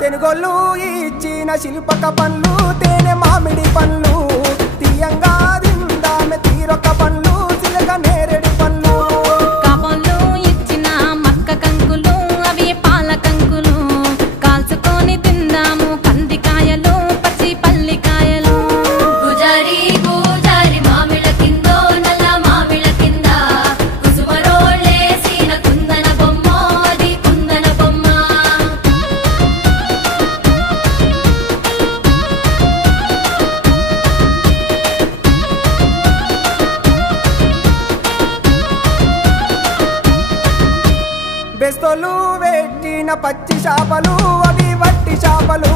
తెనుగొల్లు ఇచ్చిన శిల్పక పండ్లు తేనె మామిడి పండ్లు తీయంగా దిందామె తీరొక్క పండ్లు చిలక నేరేడు పండ్లు కాపంలో ఇచ్చిన మక్క కంకులు అవి పాల కంకులు కాల్చుకొని తిందాము కందికాయలు పచ్చి పల్లికాయలు గుజారి గుజారి మామిళ్ళ కిందో నల్ల మామిళ్ళ కింద కుసుమరోళ్ళేసిన కుందన బొమ్మ అది కుందన బొమ్మ బెస్తోలు పెట్టిన పచ్చి చేపలు అవి వట్టి చేపలు